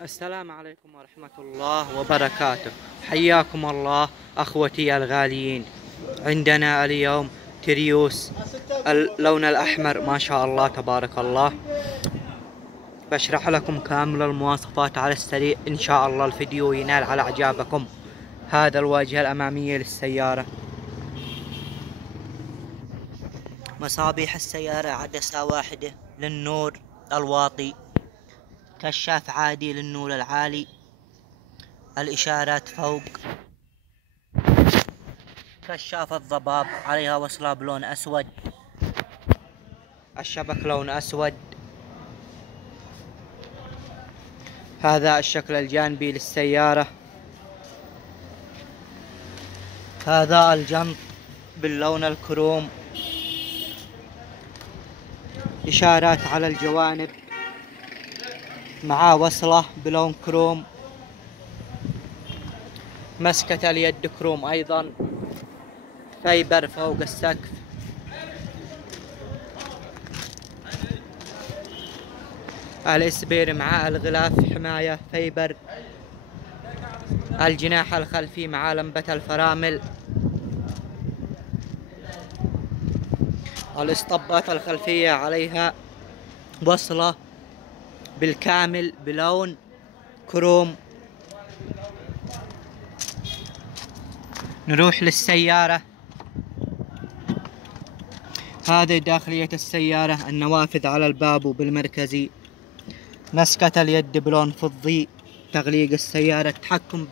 السلام عليكم ورحمة الله وبركاته. حياكم الله أخوتي الغاليين. عندنا اليوم تريوس اللون الأحمر ما شاء الله تبارك الله. بشرح لكم كامل المواصفات على السريع إن شاء الله الفيديو ينال على إعجابكم. هذا الواجهة الأمامية للسيارة، مصابيح السيارة عدسة واحدة للنور الواطي، كشاف عادي للنور العالي، الإشارات فوق، كشاف الضباب عليها وصلة بلون أسود، الشبك لون أسود. هذا الشكل الجانبي للسيارة. هذا الجنط باللون الكروم، إشارات على الجوانب مع وصلة بلون كروم، مسكة اليد كروم أيضا، فايبر فوق السقف، الإسبير مع الغلاف حماية فايبر، الجناح الخلفي مع لمبة الفرامل، الاسطبات الخلفية عليها وصلة بالكامل بلون كروم. نروح للسيارة. هذه داخلية السيارة، النوافذ على الباب وبالمركزي، مسكة اليد بلون فضي، تغليق السيارة، تحكم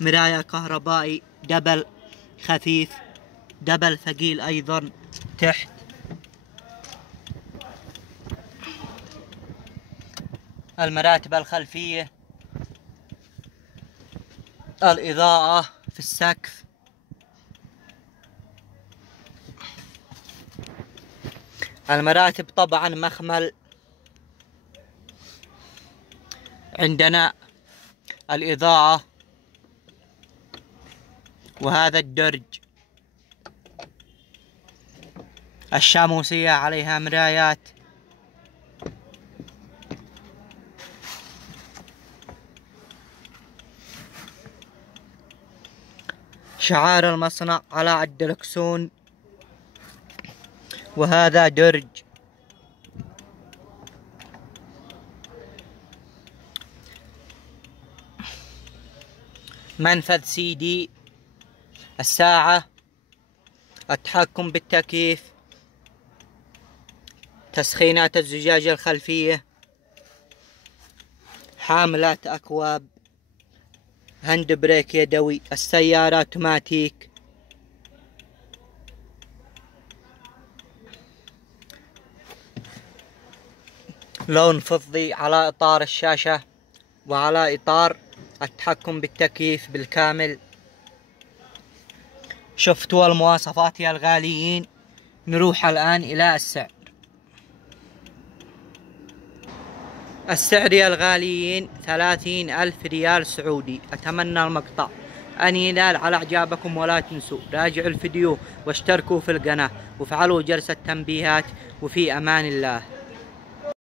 بالمراية كهربائي، دبل خفيف، دبل ثقيل أيضا تحت، المراتب الخلفية، الإضاءة في السقف، المراتب طبعا مخمل. عندنا الإضاءة، وهذا الدرج، الشاموسية عليها مرايات، شعار المصنع على الدركسون، وهذا درج. منفذ CD، الساعة، التحكم بالتكييف، تسخينات الزجاج الخلفية، حاملات أكواب، هاند بريك يدوي، السيارة اوتوماتيك، لون فضي على إطار الشاشة وعلى إطار التحكم بالتكييف بالكامل. شفتوا المواصفات يا الغاليين. نروح الآن إلى السعر. السعر يا الغاليين 30,000 ريال سعودي. أتمنى المقطع أن ينال على إعجابكم، ولا تنسوا راجعوا الفيديو واشتركوا في القناة وفعلوا جرس التنبيهات، وفي أمان الله.